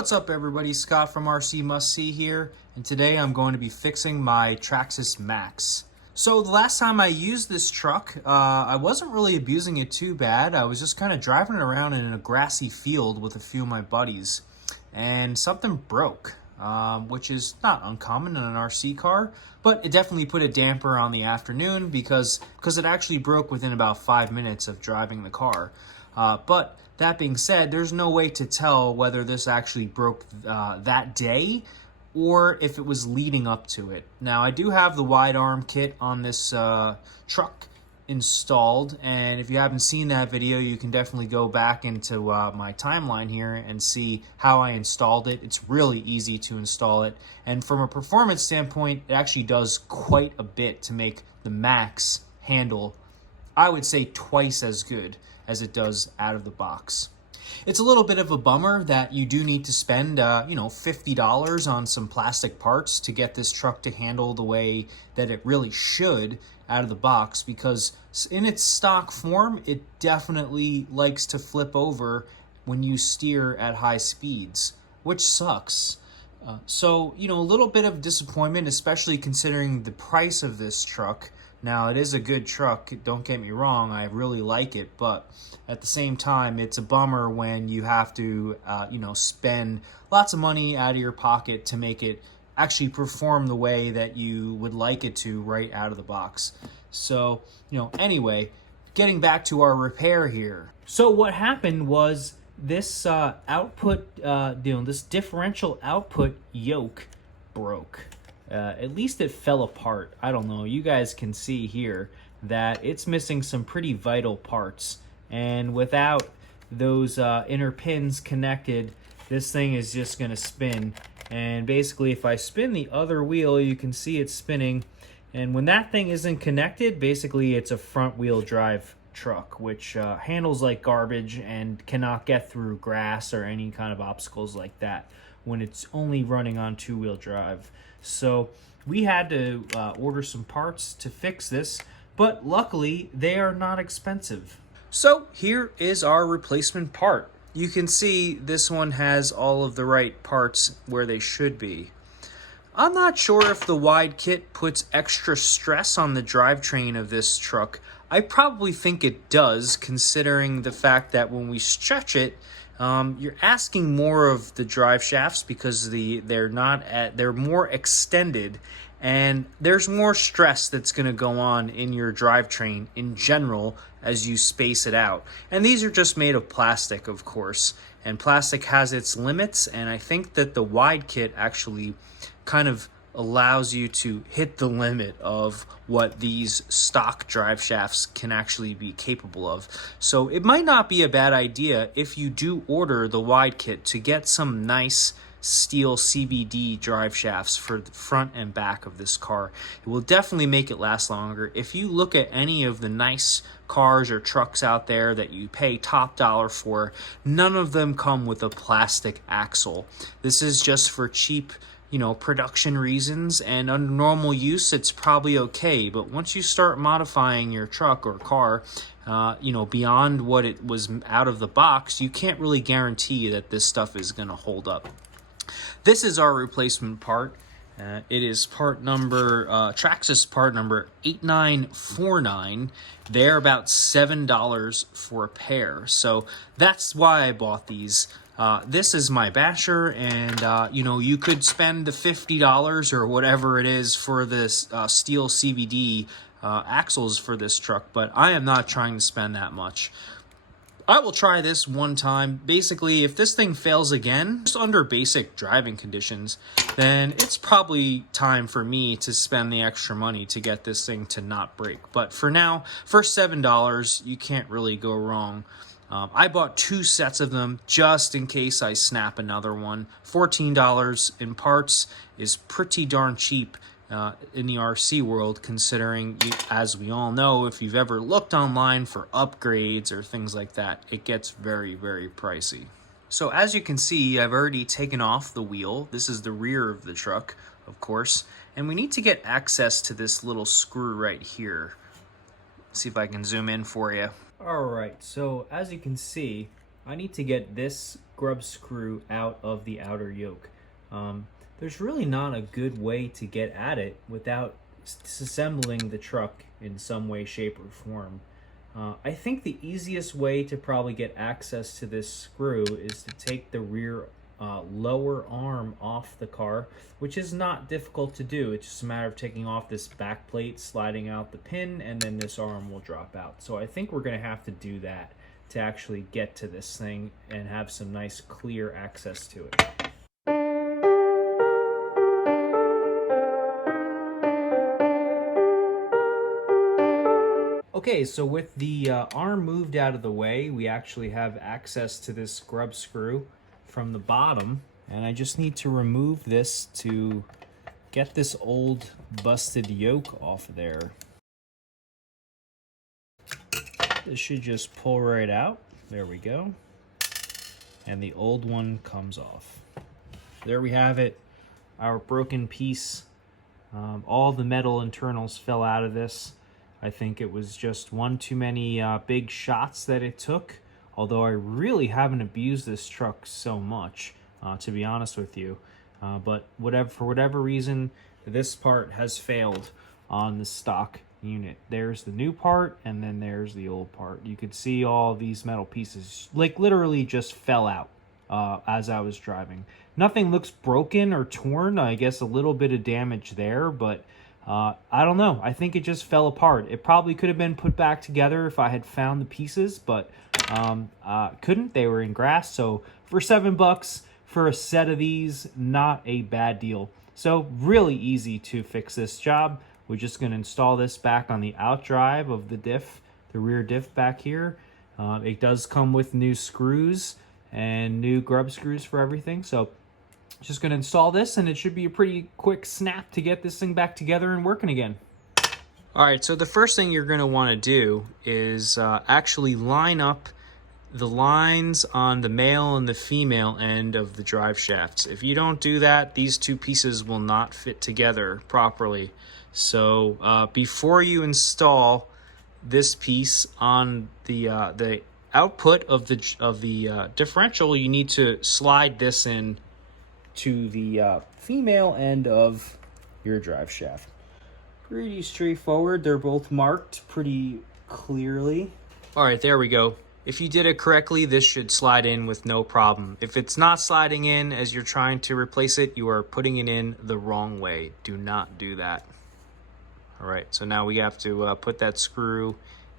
What's up everybody, Scott from RC Must See here, and today I'm going to be fixing my Traxxas Maxx. So the last time I used this truck, I wasn't really abusing it too bad. I was just kind of driving it around in a grassy field with a few of my buddies, and something broke, which is not uncommon in an RC car, but it definitely put a damper on the afternoon because it actually broke within about 5 minutes of driving the car. But that being said, there's no way to tell whether this actually broke that day or if it was leading up to it. Now, I do have the wide arm kit on this truck installed, and if you haven't seen that video, you can definitely go back into my timeline here and see how I installed it. It's really easy to install it, and from a performance standpoint, it actually does quite a bit to make the Maxx handle, I would say, twice as good as it does out of the box. It's a little bit of a bummer that you do need to spend, $50 on some plastic parts to get this truck to handle the way that it really should out of the box, because in its stock form, it definitely likes to flip over when you steer at high speeds, which sucks. So, a little bit of disappointment, especially considering the price of this truck. Now, it is a good truck, don't get me wrong, I really like it, but at the same time, it's a bummer when you have to, spend lots of money out of your pocket to make it actually perform the way that you would like it to right out of the box. So, anyway, getting back to our repair here. So what happened was this this differential output yoke broke. At least it fell apart. I don't know. You guys can see here that it's missing some pretty vital parts. And without those inner pins connected, this thing is just going to spin. And basically, if I spin the other wheel, you can see it's spinning. And when that thing isn't connected, basically it's a front-wheel drive truck, which handles like garbage and cannot get through grass or any kind of obstacles like that when it's only running on two-wheel drive. So we had to order some parts to fix this, but luckily they are not expensive. So here is our replacement part. You can see this one has all of the right parts where they should be. I'm not sure if the wide kit puts extra stress on the drivetrain of this truck. I probably think it does, considering the fact that when we stretch it, you're asking more of the drive shafts because they're more extended, and there's more stress that's going to go on in your drivetrain in general as you space it out. And these are just made of plastic, of course, and plastic has its limits, and I think that the wide kit actually kind of allows you to hit the limit of what these stock drive shafts can actually be capable of. So it might not be a bad idea, if you do order the wide kit, to get some nice steel CVD drive shafts for the front and back of this car. It will definitely make it last longer. If you look at any of the nice cars or trucks out there that you pay top dollar for, none of them come with a plastic axle. This is just for cheap production reasons, and under normal use it's probably okay, but once you start modifying your truck or car beyond what it was out of the box, you can't really guarantee that this stuff is going to hold up. This is our replacement part. It is part number Traxxas part number 8949. They're about $7 for a pair, so that's why I bought these. This is my basher, and you could spend the $50 or whatever it is for this steel CVD axles for this truck, but I am not trying to spend that much. I will try this one time. Basically, if this thing fails again, just under basic driving conditions, then it's probably time for me to spend the extra money to get this thing to not break. But for now, for $7, you can't really go wrong. I bought 2 sets of them just in case I snap another one. $14 in parts is pretty darn cheap in the RC world, considering, as we all know, if you've ever looked online for upgrades or things like that, it gets very, very pricey. So as you can see, I've already taken off the wheel. This is the rear of the truck, of course, and we need to get access to this little screw right here. Let's see if I can zoom in for you. Alright, so as you can see, I need to get this grub screw out of the outer yoke. There's really not a good way to get at it without disassembling the truck in some way, shape, or form. I think the easiest way to probably get access to this screw is to take the rear lower arm off the car, which is not difficult to do. It's just a matter of taking off this back plate, sliding out the pin, and then this arm will drop out. So I think we're going to have to do that to actually get to this thing and have some nice clear access to it. Okay, so with the arm moved out of the way, we actually have access to this grub screw from the bottom, and I just need to remove this to get this old busted yoke off of there. This should just pull right out. There we go. And the old one comes off. There we have it, our broken piece. All the metal internals fell out of this. I think it was just one too many big shots that it took, although I really haven't abused this truck so much, to be honest with you. But for whatever reason, this part has failed on the stock unit. There's the new part, and then there's the old part. You could see all these metal pieces, like literally just fell out as I was driving. Nothing looks broken or torn. I guess a little bit of damage there, but I don't know. I think it just fell apart. It probably could have been put back together if I had found the pieces, but couldn't. They were in grass. So for $7 for a set of these, not a bad deal. So really easy to fix this job. We're just going to install this back on the out drive of the diff, the rear diff back here. It does come with new screws and new grub screws for everything. So just going to install this, and it should be a pretty quick snap to get this thing back together and working again. All right, so the first thing you're going to want to do is actually line up the lines on the male and the female end of the drive shafts. If you don't do that, these two pieces will not fit together properly. So before you install this piece on the output of the differential, you need to slide this in to the female end of your drive shaft. Pretty straightforward. They're both marked pretty clearly. All right, there we go. If you did it correctly, this should slide in with no problem. If it's not sliding in as you're trying to replace it, you are putting it in the wrong way. Do not do that. All right, so now we have to put that screw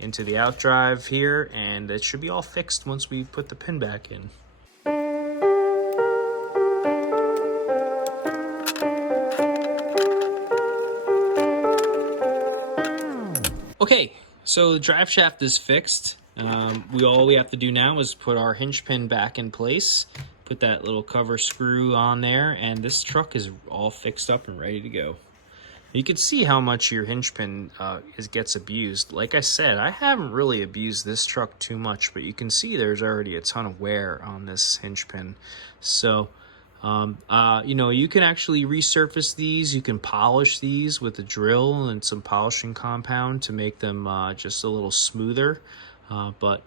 into the out drive here, and it should be all fixed once we put the pin back in. Okay, so the drive shaft is fixed. All we have to do now is put our hinge pin back in place, put that little cover screw on there, and this truck is all fixed up and ready to go. You can see how much your hinge pin gets abused. Like I said, I haven't really abused this truck too much, but you can see there's already a ton of wear on this hinge pin. So, you can actually resurface these. You can polish these with a drill and some polishing compound to make them just a little smoother. But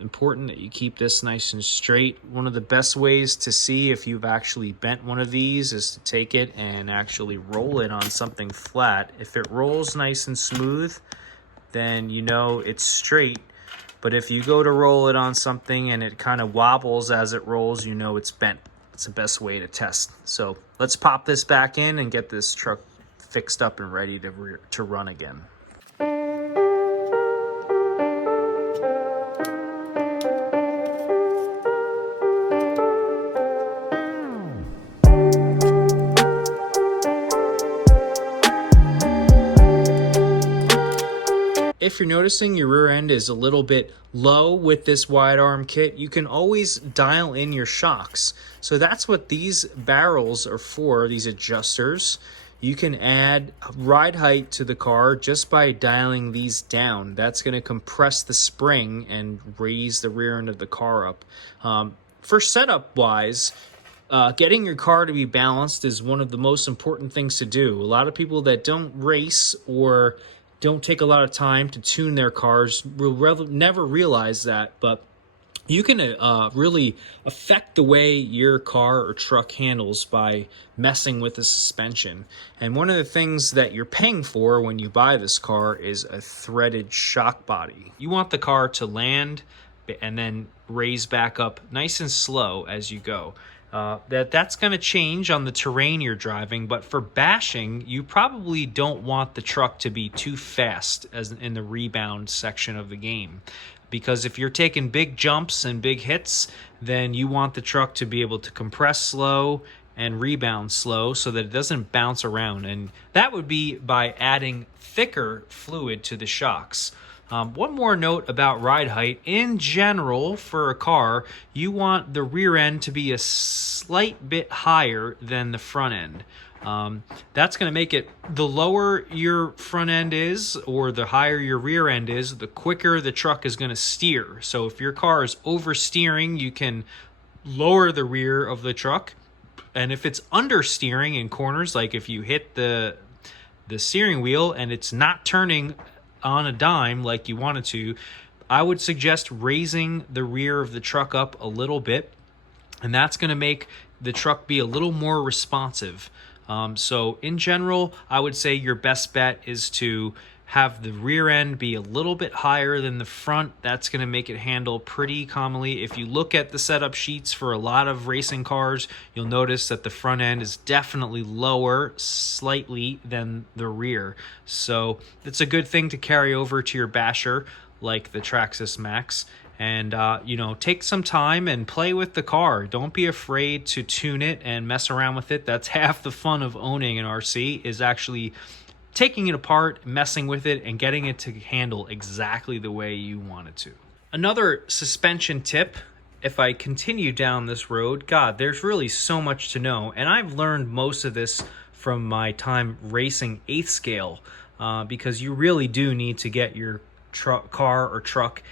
important that you keep this nice and straight. One of the best ways to see if you've actually bent one of these is to take it and actually roll it on something flat. If it rolls nice and smooth, then you know it's straight. But if you go to roll it on something and it kind of wobbles as it rolls, you know it's bent. It's the best way to test. So let's pop this back in and get this truck fixed up and ready to run again. If you're noticing your rear end is a little bit low with this wide arm kit, you can always dial in your shocks. So that's what these barrels are for, these adjusters. You can add ride height to the car just by dialing these down. That's going to compress the spring and raise the rear end of the car up. For setup wise, getting your car to be balanced is one of the most important things to do. A lot of people that don't race or don't take a lot of time to tune their cars will never realize that, but you can really affect the way your car or truck handles by messing with the suspension. And one of the things that you're paying for when you buy this car is a threaded shock body. You want the car to land and then raise back up nice and slow as you go. That's going to change on the terrain you're driving, but for bashing, you probably don't want the truck to be too fast as in the rebound section of the game. Because if you're taking big jumps and big hits, then you want the truck to be able to compress slow and rebound slow so that it doesn't bounce around. And that would be by adding thicker fluid to the shocks. One more note about ride height. In general, for a car, you want the rear end to be a slight bit higher than the front end. That's going to make it, the lower your front end is or the higher your rear end is, the quicker the truck is going to steer. So if your car is oversteering, you can lower the rear of the truck. And if it's understeering in corners, like if you hit the steering wheel and it's not turning on a dime like you want it to, I would suggest raising the rear of the truck up a little bit, and that's going to make the truck be a little more responsive. So in general, I would say your best bet is to have the rear end be a little bit higher than the front. That's going to make it handle pretty commonly. If you look at the setup sheets for a lot of racing cars, you'll notice that the front end is definitely lower slightly than the rear. So it's a good thing to carry over to your basher like the Traxxas Maxx. And, take some time and play with the car. Don't be afraid to tune it and mess around with it. That's half the fun of owning an RC, is actually taking it apart, messing with it, and getting it to handle exactly the way you want it to. Another suspension tip, if I continue down this road, God, there's really so much to know. And I've learned most of this from my time racing 8th scale, because you really do need to get your car or truck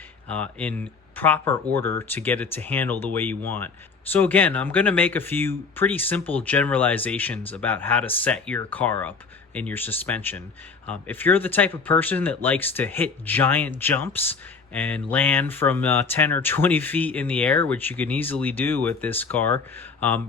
in proper order to get it to handle the way you want. So again, I'm going to make a few pretty simple generalizations about how to set your car up in your suspension. If you're the type of person that likes to hit giant jumps and land from 10 or 20 feet in the air, which you can easily do with this car,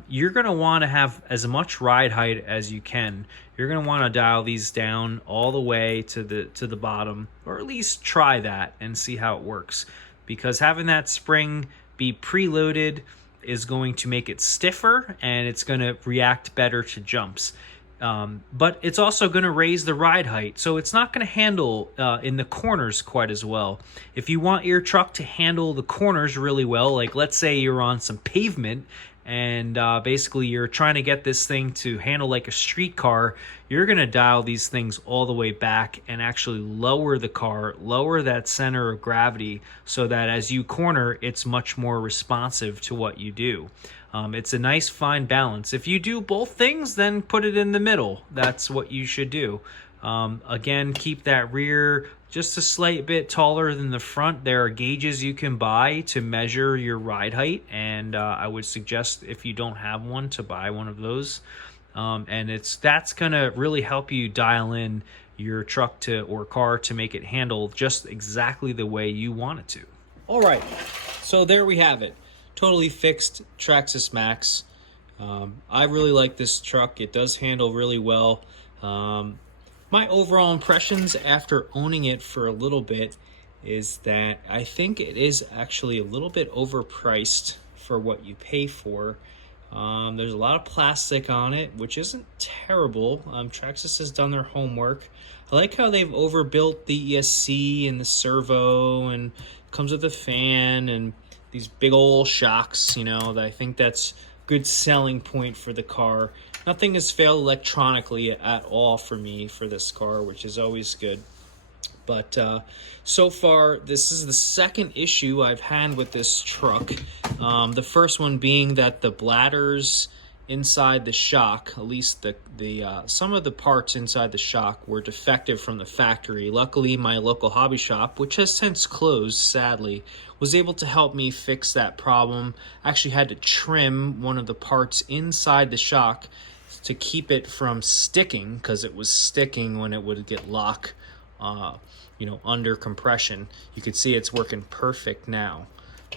you're going to want to have as much ride height as you can. You're going to want to dial these down all the way to the bottom, or at least try that and see how it works. Because having that spring be preloaded is going to make it stiffer, and it's going to react better to jumps. But it's also going to raise the ride height, so it's not going to handle in the corners quite as well. If you want your truck to handle the corners really well, like let's say you're on some pavement and basically you're trying to get this thing to handle like a street car, you're going to dial these things all the way back and actually lower the car, lower that center of gravity, so that as you corner, it's much more responsive to what you do. It's a nice fine balance. If you do both things, then put it in the middle. That's what you should do. Again, keep that rear just a slight bit taller than the front. There are gauges you can buy to measure your ride height, and I would suggest, if you don't have one, to buy one of those. And that's going to really help you dial in your truck or car to make it handle just exactly the way you want it to. All right, so there we have it. Totally fixed Traxxas Maxx. I really like this truck. It does handle really well. My overall impressions after owning it for a little bit is that I think it is actually a little bit overpriced for what you pay for. There's a lot of plastic on it, which isn't terrible. Traxxas has done their homework. I like how they've overbuilt the ESC and the servo, and comes with a fan and these big old shocks. I think that's good selling point for the car. Nothing has failed electronically at all for me for this car, which is always good. But so far, this is the second issue I've had with this truck. The first one being that the bladders inside the shock, at least some of the parts inside the shock, were defective from the factory. Luckily, my local hobby shop, which has since closed, sadly, was able to help me fix that problem. Actually had to trim one of the parts inside the shock to keep it from sticking, because it was sticking when it would get under compression. You can see it's working perfect now.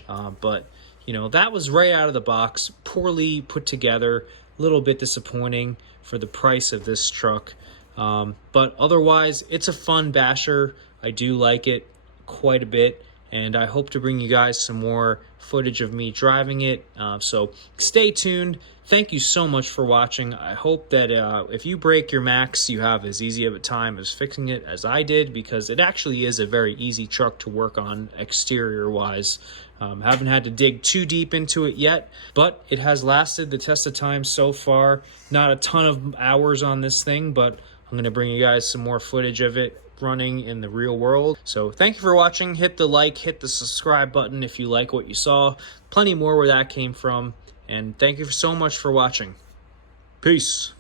But you know, that was right out of the box, poorly put together, a little bit disappointing for the price of this truck. But otherwise, it's a fun basher. I do like it quite a bit, and I hope to bring you guys some more footage of me driving it. So stay tuned. Thank you so much for watching. I hope that if you break your Maxx, you have as easy of a time as fixing it as I did, because it actually is a very easy truck to work on exterior-wise. Haven't had to dig too deep into it yet, but it has lasted the test of time so far. Not a ton of hours on this thing, but I'm going to bring you guys some more footage of it running in the real world. So thank you for watching. Hit the like, hit the subscribe button if you like what you saw. Plenty more where that came from. And thank you so much for watching. Peace.